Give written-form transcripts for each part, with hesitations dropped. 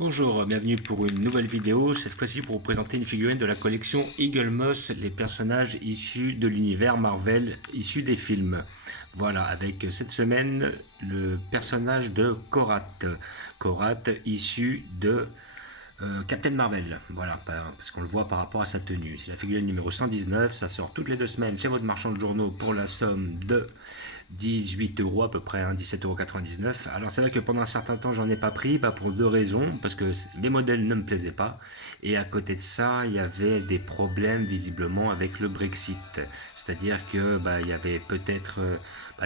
Bonjour, bienvenue pour une nouvelle vidéo, cette fois-ci pour vous présenter une figurine de la collection Eagle Moss, les personnages issus de l'univers Marvel, issus des films. Voilà, avec cette semaine le personnage de Korath, Korath issu de Captain Marvel, voilà, parce qu'on le voit par rapport à sa tenue. C'est la figurine numéro 119, ça sort toutes les 2 semaines chez votre marchand de journaux pour la somme de 18 euros à peu près, hein, 17,99 €. Alors c'est vrai que pendant un certain temps j'en ai pas pris, pour deux raisons, parce que les modèles ne me plaisaient pas, et à côté de ça il y avait des problèmes visiblement avec le Brexit, c'est-à-dire que il y avait peut-être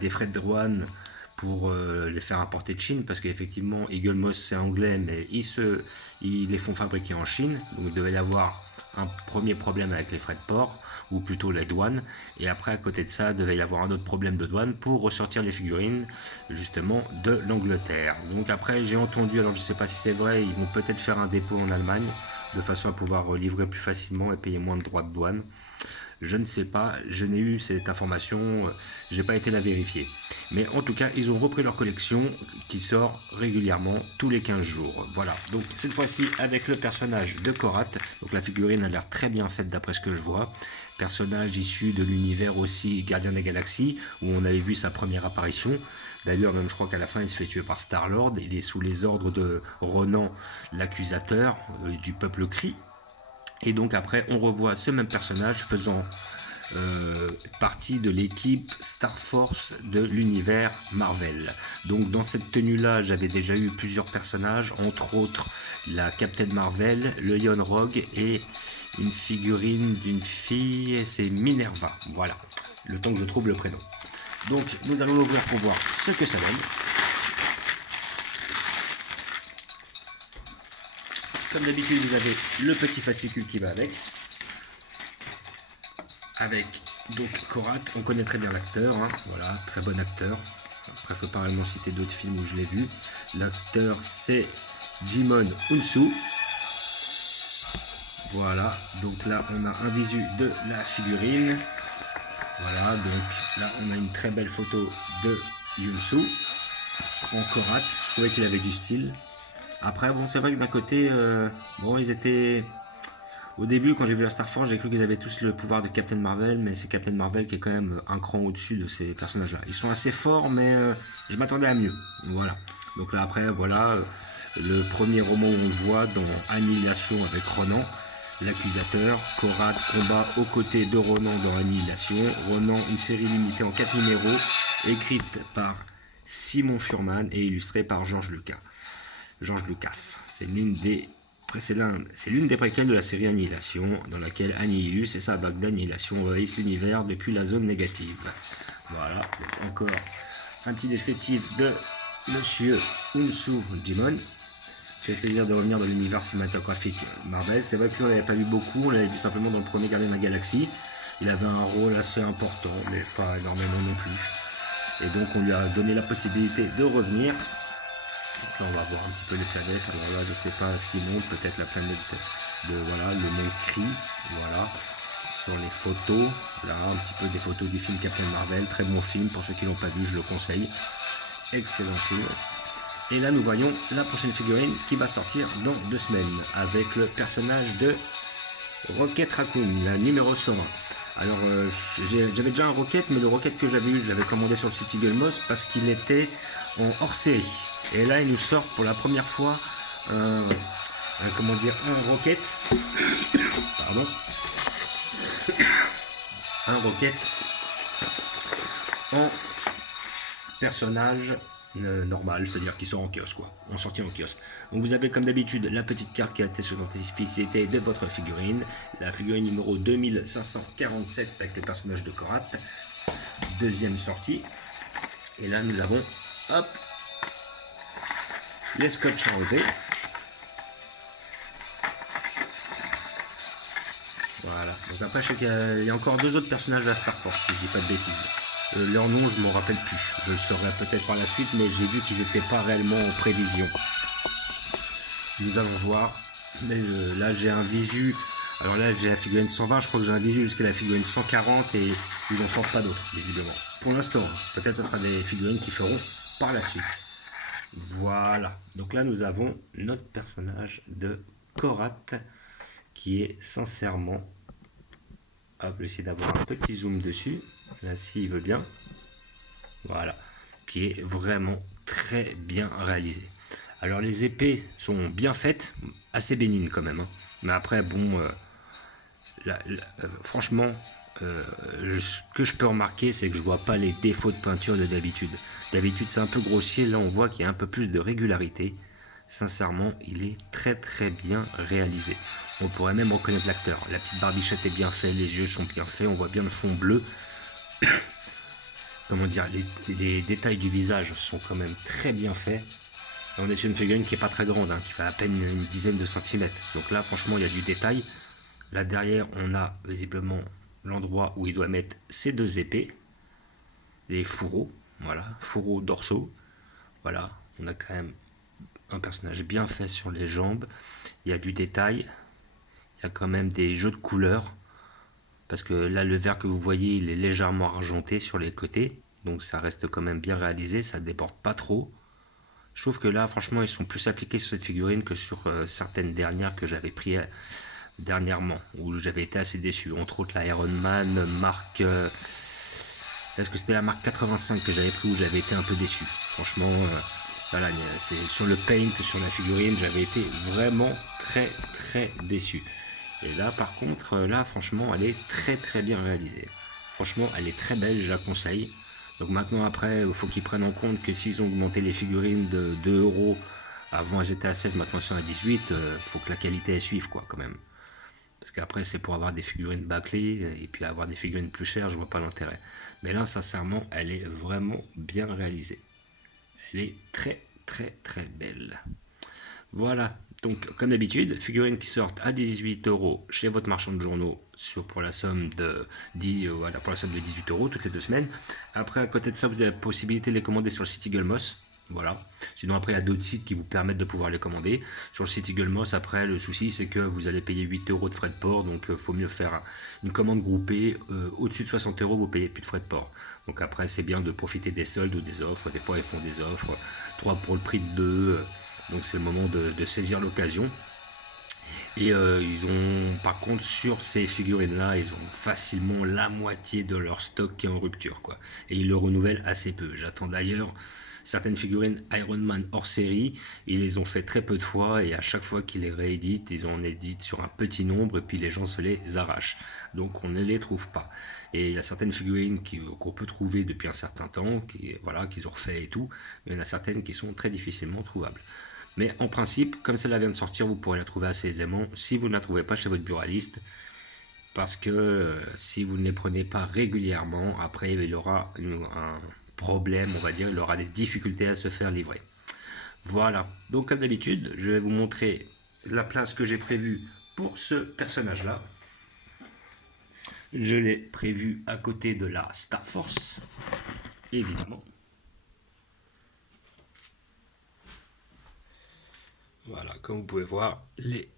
des frais de douane pour les faire importer de Chine, parce qu'effectivement Eagle Moss c'est anglais, mais ils les font fabriquer en Chine, donc il devait y avoir un premier problème avec les frais de port, ou plutôt les douanes, et après à côté de ça il devait y avoir un autre problème de douane pour ressortir les figurines justement de l'Angleterre. Donc après j'ai entendu, alors je sais pas si c'est vrai, ils vont peut-être faire un dépôt en Allemagne de façon à pouvoir livrer plus facilement et payer moins de droits de douane. Je ne sais pas, je n'ai eu cette information, j'ai pas été la vérifier. Mais en tout cas, ils ont repris leur collection qui sort régulièrement tous les 15 jours. Voilà, donc cette fois-ci avec le personnage de Korath. Donc la figurine a l'air très bien faite d'après ce que je vois. Personnage issu de l'univers aussi Gardien de la Galaxie, où on avait vu sa première apparition. D'ailleurs, même je crois qu'à la fin, il se fait tuer par Star-Lord. Il est sous les ordres de Ronan, l'accusateur du peuple Kree. Et donc après, on revoit ce même personnage faisant partie de l'équipe Star Force de l'univers Marvel. Donc dans cette tenue-là, j'avais déjà eu plusieurs personnages, entre autres la Captain Marvel, le Ion Rogue et une figurine d'une fille, c'est Minerva. Voilà, le temps que je trouve le prénom. Donc nous allons l'ouvrir pour voir ce que ça donne. Comme d'habitude, vous avez le petit fascicule qui va avec donc Korath. On connaît très bien l'acteur, hein, voilà, très bon acteur. Après, je peux pas réellement citer d'autres films où je l'ai vu. L'acteur, c'est Djimon Hounsou. Voilà, donc là, on a un visu de la figurine. Voilà, donc là, on a une très belle photo de Hounsou en Korath. Je trouvais qu'il avait du style. Après, bon, c'est vrai que d'un côté, ils étaient... Au début, quand j'ai vu la Star Force, j'ai cru qu'ils avaient tous le pouvoir de Captain Marvel, mais c'est Captain Marvel qui est quand même un cran au-dessus de ces personnages-là. Ils sont assez forts, mais je m'attendais à mieux. Voilà. Donc là, après, voilà, le premier roman où on le voit, dans Annihilation avec Ronan, l'accusateur. Korath combat aux côtés de Ronan dans Annihilation. Ronan, une série limitée en 4 numéros, écrite par Simon Furman et illustrée par George Lucas. C'est l'une des préquelles de la série Annihilation, dans laquelle Annihilus et sa vague d'annihilation envahissent l'univers depuis la zone négative. Voilà, donc encore un petit descriptif de Monsieur Hounsou Djimon. Ça fait plaisir de revenir dans l'univers cinématographique Marvel. C'est vrai que lui, on l'avait pas vu beaucoup, on l'avait vu simplement dans le premier Gardien de la Galaxie. Il avait un rôle assez important, mais pas énormément non plus. Et donc on lui a donné la possibilité de revenir. Donc là, on va voir un petit peu les planètes. Alors là, je sais pas ce qui monte. Peut-être la planète de voilà, le mont Kree. Voilà, sur les photos. Là, un petit peu des photos du film Captain Marvel. Très bon film. Pour ceux qui l'ont pas vu, je le conseille. Excellent film. Et là, nous voyons la prochaine figurine qui va sortir dans 2 semaines avec le personnage de Rocket Raccoon, la numéro 101. Alors, j'avais déjà un Rocket, mais le Rocket que j'avais eu, je l'avais commandé sur le site Eagle Moss parce qu'il était en hors-série. Et là, il nous sort pour la première fois un Rocket. Pardon. Un Rocket en personnage normal, c'est-à-dire qui sort en kiosque, en sortie en kiosque. Donc vous avez comme d'habitude la petite carte qui a été sur l'authenticité de votre figurine, la figurine numéro 2547 avec le personnage de Korath, deuxième sortie. Et là nous avons, hop, les scotch enlevés. Voilà, donc après je sais qu'il y a encore 2 autres personnages de la Star Force, si je dis pas de bêtises. Leur nom, je ne m'en rappelle plus. Je le saurai peut-être par la suite, mais j'ai vu qu'ils n'étaient pas réellement en prévision. Nous allons voir. Mais là, j'ai un visu. Alors là, j'ai la figurine 120. Je crois que j'ai un visu jusqu'à la figurine 140 et ils n'en sortent pas d'autres, visiblement. Pour l'instant, peut-être que ce sera des figurines qui feront par la suite. Voilà. Donc là, nous avons notre personnage de Korat qui est sincèrement... Hop, je vais essayer d'avoir un petit zoom dessus. Là, s'il veut bien. Voilà. Qui est vraiment très bien réalisé. Alors, les épées sont bien faites, assez bénignes quand même, hein. Mais après, bon, franchement, ce que je peux remarquer, c'est que je vois pas les défauts de peinture de d'habitude. D'habitude, c'est un peu grossier. Là, on voit qu'il y a un peu plus de régularité. Sincèrement, il est très très bien réalisé. On pourrait même reconnaître l'acteur. La petite barbichette est bien faite, les yeux sont bien faits, on voit bien le fond bleu. Comment dire, les détails du visage sont quand même très bien faits. On est sur une figurine qui est pas très grande, hein, qui fait à peine une dizaine de centimètres. Donc là, franchement, il y a du détail. Là derrière, on a visiblement l'endroit où il doit mettre ses deux épées, les fourreaux, voilà, fourreaux dorsaux. Voilà, on a quand même un personnage bien fait sur les jambes. Il y a du détail, il y a quand même des jeux de couleurs, parce que là, le vert que vous voyez, il est légèrement argenté sur les côtés, donc ça reste quand même bien réalisé, ça ne déborde pas trop. Je trouve que là, franchement, ils sont plus appliqués sur cette figurine que sur certaines dernières que j'avais pris dernièrement, où j'avais été assez déçu. Entre autres, la Iron Man marque... est-ce que c'était la marque 85 que j'avais pris où j'avais été un peu déçu. Franchement, voilà, c'est sur le paint, sur la figurine, j'avais été vraiment très très déçu. Et là, par contre, là, franchement, elle est très très bien réalisée. Franchement, elle est très belle, je la conseille. Donc maintenant, après, il faut qu'ils prennent en compte que s'ils ont augmenté les figurines de 2 euros, avant elles étaient à 16, maintenant elles sont à 18, faut que la qualité elle suive, quoi, quand même. Parce qu'après, c'est pour avoir des figurines bâclées, et puis avoir des figurines plus chères, je vois pas l'intérêt. Mais là, sincèrement, elle est vraiment bien réalisée. Elle est très très très belle. Voilà, donc comme d'habitude, figurines qui sortent à 18 euros chez votre marchand de journaux pour la somme de 10, voilà, pour la somme de 18 euros toutes les 2 semaines. Après, à côté de ça, vous avez la possibilité de les commander sur le site Eagle Moss. Voilà. Sinon, après, il y a d'autres sites qui vous permettent de pouvoir les commander. Sur le site Eagle Moss, après, le souci, c'est que vous allez payer 8 euros de frais de port. Donc, il faut mieux faire une commande groupée. Au-dessus de 60 euros, vous payez plus de frais de port. Donc, après, c'est bien de profiter des soldes ou des offres. Des fois, ils font des offres. 3 pour le prix de 2. Donc, c'est le moment de saisir l'occasion. Et ils ont, par contre, sur ces figurines-là, ils ont facilement la moitié de leur stock qui est en rupture, quoi. Et ils le renouvellent assez peu. J'attends d'ailleurs certaines figurines Iron Man hors série. Ils les ont fait très peu de fois et à chaque fois qu'ils les rééditent, ils en éditent sur un petit nombre et puis les gens se les arrachent. Donc on ne les trouve pas. Et il y a certaines figurines qu'on peut trouver depuis un certain temps, voilà, qu'ils ont refait et tout, mais il y en a certaines qui sont très difficilement trouvables. Mais en principe, comme celle-là vient de sortir, vous pourrez la trouver assez aisément si vous ne la trouvez pas chez votre buraliste. Parce que si vous ne les prenez pas régulièrement, après il y aura un problème, on va dire, il aura des difficultés à se faire livrer. Voilà, donc comme d'habitude, je vais vous montrer la place que j'ai prévue pour ce personnage-là. Je l'ai prévu à côté de la Star Force, évidemment. Voilà, comme vous pouvez voir, les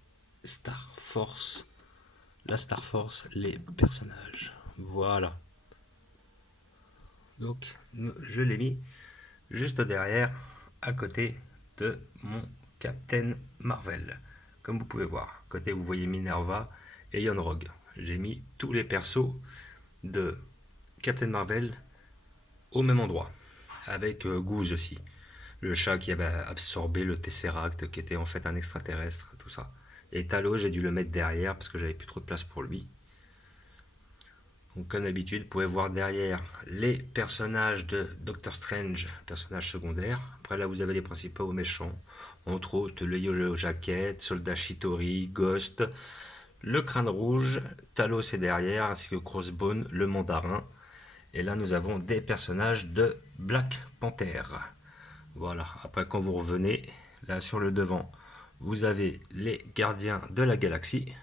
Star Force, la Star Force, les personnages. Voilà. Donc, je l'ai mis juste derrière, à côté de mon Captain Marvel. Comme vous pouvez voir, à côté vous voyez Minerva et Yon Rogue. J'ai mis tous les persos de Captain Marvel au même endroit, avec Goose aussi. Le chat qui avait absorbé le Tesseract, qui était en fait un extraterrestre, tout ça. Et Talos, j'ai dû le mettre derrière parce que j'avais plus trop de place pour lui. Donc, comme d'habitude, vous pouvez voir derrière les personnages de Doctor Strange, personnages secondaires. Après, là, vous avez les principaux méchants. Entre autres, le Yo-Yo Jacket, Soldat Shitori, Ghost, le Crâne Rouge, Talos est derrière, ainsi que Crossbone, le Mandarin. Et là, nous avons des personnages de Black Panther. Voilà, après quand vous revenez, là sur le devant, vous avez les Gardiens de la Galaxie.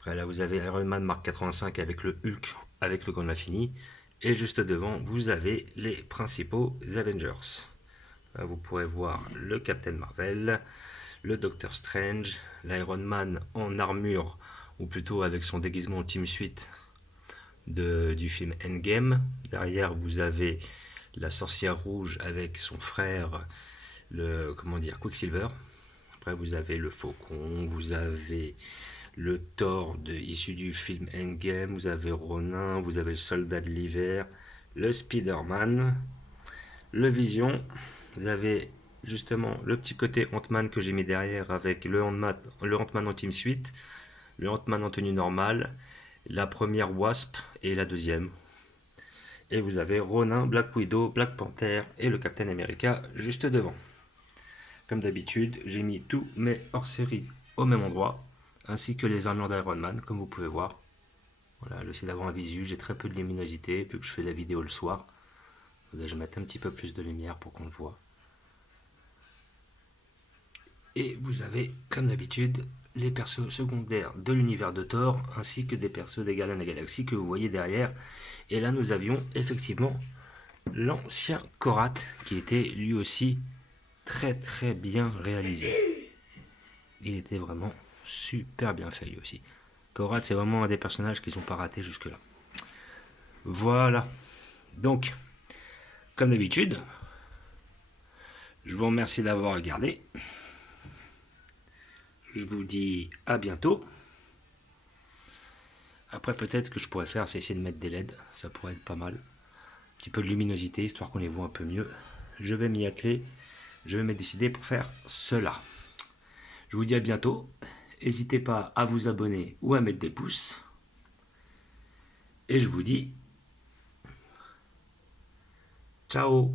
Après là, vous avez Iron Man Mark 85 avec le Hulk, avec le Grand Infini. Et juste devant, vous avez les principaux Avengers. Là, vous pourrez voir le Captain Marvel, le Doctor Strange, l'Iron Man en armure, ou plutôt avec son déguisement Team Suite du film Endgame. Derrière, vous avez la sorcière rouge avec son frère, le comment dire, Quicksilver. Après, vous avez le Faucon, vous avez le Thor issu du film Endgame, vous avez Ronin, vous avez le Soldat de l'Hiver, le Spider-Man, le Vision, vous avez justement le petit côté Ant-Man que j'ai mis derrière avec le Ant-Man en Team Suite, le Ant-Man en tenue normale, la première Wasp et la deuxième. Et vous avez Ronin, Black Widow, Black Panther et le Captain America juste devant. Comme d'habitude, j'ai mis tous mes hors-série au même endroit, ainsi que les armures d'Iron Man, comme vous pouvez voir. Voilà, j'essaie d'avoir un visu, j'ai très peu de luminosité, vu que je fais la vidéo le soir. Je vais mettre un petit peu plus de lumière pour qu'on le voit. Et vous avez, comme d'habitude, les persos secondaires de l'univers de Thor, ainsi que des persos des Gardiens de la Galaxie que vous voyez derrière. Et là, nous avions effectivement l'ancien Korath, qui était lui aussi très bien réalisé. Il était vraiment super bien fait lui aussi. Korath, c'est vraiment un des personnages qu'ils n'ont pas raté jusque-là. Voilà. Donc, comme d'habitude, je vous remercie d'avoir regardé. Je vous dis à bientôt. Après, peut-être que je pourrais faire, c'est essayer de mettre des LED. Ça pourrait être pas mal. Un petit peu de luminosité, histoire qu'on les voit un peu mieux. Je vais m'y atteler. Je vais me décider pour faire cela. Je vous dis à bientôt. N'hésitez pas à vous abonner ou à mettre des pouces. Et je vous dis ciao.